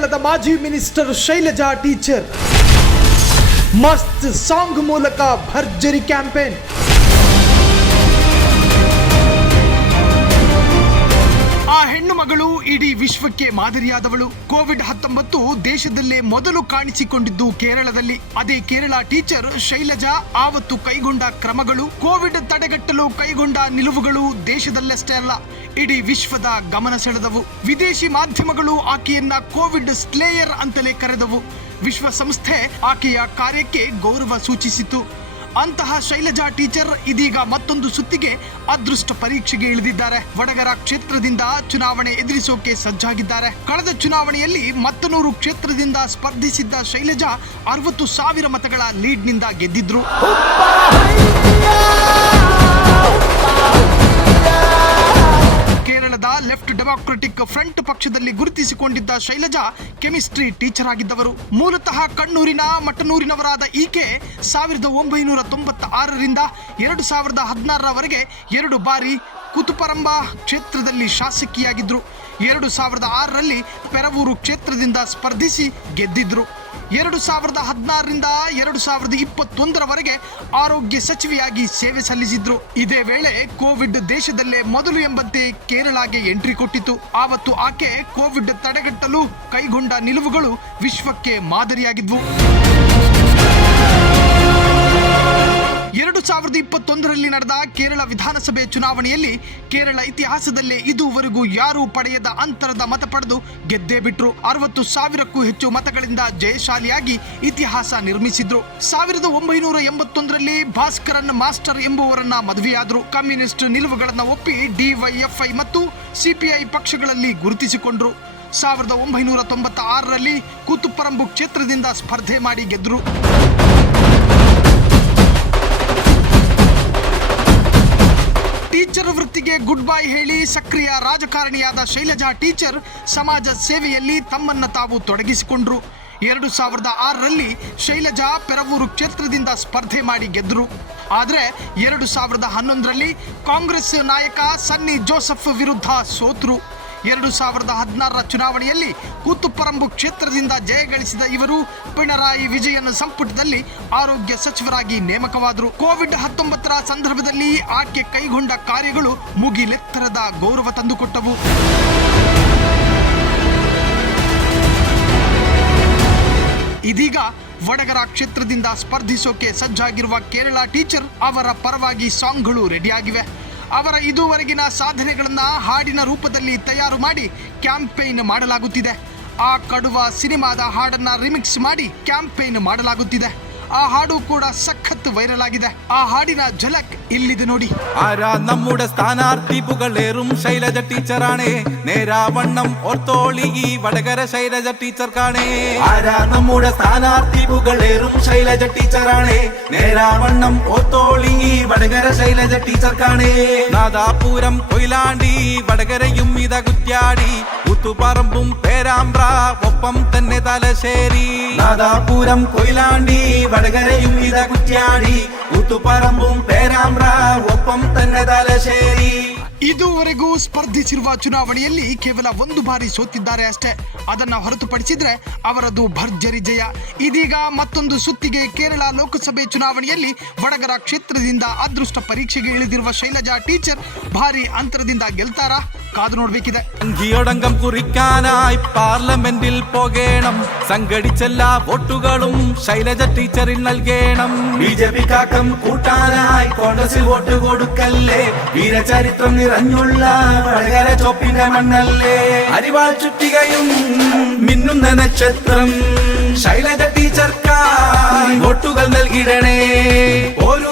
ಕೇರಳದ ಮಾಜಿ minister Shailaja teacher ಮಸ್ತ್ ಸಾಂಗ್ ಮೂಲಕ ಭರ್ಜರಿ ಕ್ಯಾಂಪೇನ್. ಆ ಹೆಣ್ಣು ಮಗಳು ಇಡೀ ವಿಶ್ವಕ್ಕೆ ಮಾದರಿಯಾದವಳು. ಕೋವಿಡ್-19 ದೇಶದಲ್ಲೇ ಮೊದಲು ಕಾಣಿಸಿಕೊಂಡಿದ್ದು ಕೇರಳದಲ್ಲಿ. ಅದೇ ಕೇರಳ ಟೀಚರ್ ಶೈಲಜಾ ಆವತ್ತು ಕೈಗೊಂಡ ಕ್ರಮಗಳು, ಕೋವಿಡ್ ತಡೆಗಟ್ಟಲು ಕೈಗೊಂಡ ನಿಲುವುಗಳು ದೇಶದಲ್ಲಷ್ಟೇ ಅಲ್ಲ, ಇಡೀ ವಿಶ್ವದ ಗಮನ ಸೆಳೆದವು. ವಿದೇಶಿ ಮಾಧ್ಯಮಗಳು ಆಕೆಯನ್ನ ಕೋವಿಡ್ ಸ್ಲೇಯರ್ ಅಂತಲೇ ಕರೆದವು. ವಿಶ್ವಸಂಸ್ಥೆ ಆಕೆಯ ಕಾರ್ಯಕ್ಕೆ ಗೌರವ ಸೂಚಿಸಿತು. ಅಂತಹ ಶೈಲಜಾ ಟೀಚರ್ ಇದೀಗ ಮತ್ತೊಂದು ಸುತ್ತಿಗೆ ಅದೃಷ್ಟ ಪರೀಕ್ಷೆಗೆ ಇಳಿದಿದ್ದಾರೆ. ವಡಗರ ಕ್ಷೇತ್ರದಿಂದ ಚುನಾವಣೆ ಎದುರಿಸೋಕೆ ಸಜ್ಜಾಗಿದ್ದಾರೆ. ಕಳೆದ ಚುನಾವಣೆಯಲ್ಲಿ ಮತ್ತನೂರು ಕ್ಷೇತ್ರದಿಂದ ಸ್ಪರ್ಧಿಸಿದ್ದ ಶೈಲಜಾ 60,000 ಮತಗಳ ಲೀಡ್ನಿಂದ ಗೆದ್ದಿದ್ರು. ಕೇರಳದ ಲೆಫ್ಟ್ ಡೆಮಾಕ್ರೆಟಿಕ್ ಫ್ರಂಟ್ ಪಕ್ಷದಲ್ಲಿ ಗುರುತಿಸಿಕೊಂಡಿದ್ದ ಶೈಲಜಾ ಕೆಮಿಸ್ಟ್ರಿ ಟೀಚರ್ ಆಗಿದ್ದವರು. ಮೂಲತಃ ಕಣ್ಣೂರಿನ ಮಟ್ಟನೂರಿನವರಾದ ಈಕೆ 1996ರಿಂದ 2016ರವರೆಗೆ 2 ಬಾರಿ ಕುತುಪರಂಬ ಕ್ಷೇತ್ರದಲ್ಲಿ ಶಾಸಕಿಯಾಗಿದ್ರು. 2006ರಲ್ಲಿ ಪೆರವೂರು ಕ್ಷೇತ್ರದಿಂದ ಸ್ಪರ್ಧಿಸಿ ಗೆದ್ದಿದ್ರು. 2016ರಿಂದ 2021ರವರೆಗೆ ಆರೋಗ್ಯ ಸಚಿವೆಯಾಗಿ ಸೇವೆ ಸಲ್ಲಿಸಿದ್ರು. ಇದೇ ವೇಳೆ ಕೋವಿಡ್ ದೇಶದಲ್ಲೇ ಮೊದಲು ಎಂಬಂತೆ ಕೇರಳಗೆ ಎಂಟ್ರಿ ಕೊಟ್ಟಿತು. ಆವತ್ತು ಆಕೆ ಕೋವಿಡ್ ತಡೆಗಟ್ಟಲು ಕೈಗೊಂಡ ನಿಲುವುಗಳು ವಿಶ್ವಕ್ಕೆ ಮಾದರಿಯಾಗಿದ್ವು. 2021ರಲ್ಲಿ ನಡೆದ ಕೇರಳ ವಿಧಾನಸಭೆ ಚುನಾವಣೆಯಲ್ಲಿ ಕೇರಳ ಇತಿಹಾಸದಲ್ಲೇ ಇದುವರೆಗೂ ಯಾರೂ ಪಡೆಯದ ಅಂತರದ ಮತ ಪಡೆದು ಗೆದ್ದೇ ಬಿಟ್ರು. 60,000ಕ್ಕೂ ಹೆಚ್ಚು ಮತಗಳಿಂದ ಜಯಶಾಲಿಯಾಗಿ ಇತಿಹಾಸ ನಿರ್ಮಿಸಿದ್ರು. 1981ರಲ್ಲಿ ಭಾಸ್ಕರನ್ ಮಾಸ್ಟರ್ ಎಂಬುವರನ್ನ ಮದುವೆಯಾದ್ರು. ಕಮ್ಯುನಿಸ್ಟ್ ನಿಲುವುಗಳನ್ನ ಒಪ್ಪಿ ಡಿವೈಎಫ್ಐ ಮತ್ತು ಸಿಪಿಐ ಪಕ್ಷಗಳಲ್ಲಿ ಗುರುತಿಸಿಕೊಂಡ್ರು. 1996ರಲ್ಲಿ ಕೂತುಪರಂಬು ಕ್ಷೇತ್ರದಿಂದ ಸ್ಪರ್ಧೆ ಮಾಡಿ ಗೆದ್ರು. ಟೀಚರ್ ವೃತ್ತಿಗೆ ಗುಡ್ ಬೈ ಹೇಳಿ ಸಕ್ರಿಯ ರಾಜಕಾರಣಿಯಾದ ಶೈಲಜಾ ಟೀಚರ್ ಸಮಾಜ ಸೇವೆಯಲ್ಲಿ ತಮ್ಮನ್ನ ತಾವು ತೊಡಗಿಸಿಕೊಂಡ್ರು. 2006ರಲ್ಲಿ ಶೈಲಜಾ ಪೆರವೂರು ಕ್ಷೇತ್ರದಿಂದ ಸ್ಪರ್ಧೆ ಮಾಡಿ ಗೆದ್ರು. ಆದರೆ 2011ರಲ್ಲಿ ಕಾಂಗ್ರೆಸ್ ನಾಯಕ ಸನ್ನಿ ಜೋಸೆಫ್ ವಿರುದ್ಧ ಸೋತ್ರು. 2016ರ ಚುನಾವಣೆಯಲ್ಲಿ ಕೂತುಪರಂಬು ಕ್ಷೇತ್ರದಿಂದ ಜಯಗಳಿಸಿದ ಇವರು ಪಿಣರಾಯಿ ವಿಜಯನ್ ಸಂಪುಟದಲ್ಲಿ ಆರೋಗ್ಯ ಸಚಿವರಾಗಿ ನೇಮಕವಾದರು. ಕೋವಿಡ್-19ರ ಸಂದರ್ಭದಲ್ಲಿ ಆಕೆ ಕೈಗೊಂಡ ಕಾರ್ಯಗಳು ಮುಗಿಲೆತ್ತರದ ಗೌರವ ತಂದುಕೊಟ್ಟವು. ಇದೀಗ ವಡಗರ ಕ್ಷೇತ್ರದಿಂದ ಸ್ಪರ್ಧಿಸೋಕೆ ಸಜ್ಜಾಗಿರುವ ಕೇರಳ ಟೀಚರ್ ಅವರ ಪರವಾಗಿ ಸಾಂಗ್ಗಳು ರೆಡಿಯಾಗಿವೆ. ಅವರ ಇದುವರೆಗಿನ ಸಾಧನೆಗಳನ್ನ ಹಾಡಿನ ರೂಪದಲ್ಲಿ ತಯಾರು ಮಾಡಿ ಕ್ಯಾಂಪೇನ್ ಮಾಡಲಾಗುತ್ತಿದೆ. ಆ ಕಡುವ ಸಿನಿಮಾದ ಹಾಡನ್ನ ರಿಮಿಕ್ಸ್ ಮಾಡಿ ಕ್ಯಾಂಪೇನ್ ಮಾಡಲಾಗುತ್ತಿದೆ. ಆ ಹಾಡು ಕೂಡ ಸಖತ್ ವೈರಲ್ ಆಗಿದೆ. ಆ ಹಾಡಿನ ಝಲಕ್ ഇല്ലിത് നോടി. ആരാ നമ്മുടെ സ്ഥാനാർത്ഥി പുകളേറും ശൈലജ ടീച്ചറാണേ, നേരാവണ്ണം ഓർത്തോളി ഈ വടകര ശൈലജ ടീച്ചർ കാണേ. ആരാ നമ്മുടെ സ്ഥാനാർത്ഥി പുകളേറും ശൈലജ ടീച്ചറാണേ, നേരാവണ്ണം ഓർത്തോളി ഈ വടകര ശൈലജ ടീച്ചർ കാണേ. നാദാപുരം കൊയിലാണ്ടി വടകരയും ഇത കുറ്റ്യാടി, കൂത്തുപറമ്പും പേരാമ്പ്ര ഒപ്പം തന്നെ തലശ്ശേരി. നാദാപുരം കൊയിലാണ്ടി വടകരയും ഇത കുറ്റ്യാടി, കൂത്തുപറമ്പും പേരാമ്പ്ര ಒಪ್ಪಂ ತನ್ನ ತಲಶ್ಶೇರಿ. ಇದುವರೆಗೂ ಸ್ಪರ್ಧಿಸಿರುವ ಚುನಾವಣೆಯಲ್ಲಿ ಕೇವಲ 1 ಬಾರಿ ಸೋತಿದ್ದಾರೆ ಅಷ್ಟೇ. ಅದನ್ನ ಹೊರತುಪಡಿಸಿದ್ರೆ ಅವರದು ಭರ್ಜರಿ ಜಯ. ಇದೀಗ ಮತ್ತೊಂದು ಸುತ್ತಿಗೆ ಕೇರಳ ಲೋಕಸಭೆ ಚುನಾವಣೆಯಲ್ಲಿ ವಡಗರ ಕ್ಷೇತ್ರದಿಂದ ಅದೃಷ್ಟ ಪರೀಕ್ಷೆಗೆ ಇಳಿದಿರುವ ಶೈಲಜಾ ಟೀಚರ್ ಭಾರಿ ಅಂತರದಿಂದ ಗೆಲ್ತಾರಾ? കാതു നോടಬೇಕಿದೆ. അങ്കിയൊടങ്കം കുറിക്കാനായി പാർലമെന്റിൽ പോകണം, സംഘടിച്ചെല്ലാ വോട്ടുകളും ശൈലജ ടീച്ചറിൽ നൽകണം. ബിജെപി കാക്കം കൂട്ടാനായി കോൺഗ്രസിൽ വോട്ട് കൊടുക്കല്ലേ, വീരചരിത്രം നിറഞ്ഞുള്ള വടകര ചോപ്പിന്റെ മണ്ണല്ലേ. അരിവാൾ ചുറ്റികയും മിന്നുന്ന നക്ഷത്രം ശൈലജ ടീച്ചർക്കായി വോട്ടുകൾ നൽകിടണേ. ഒരു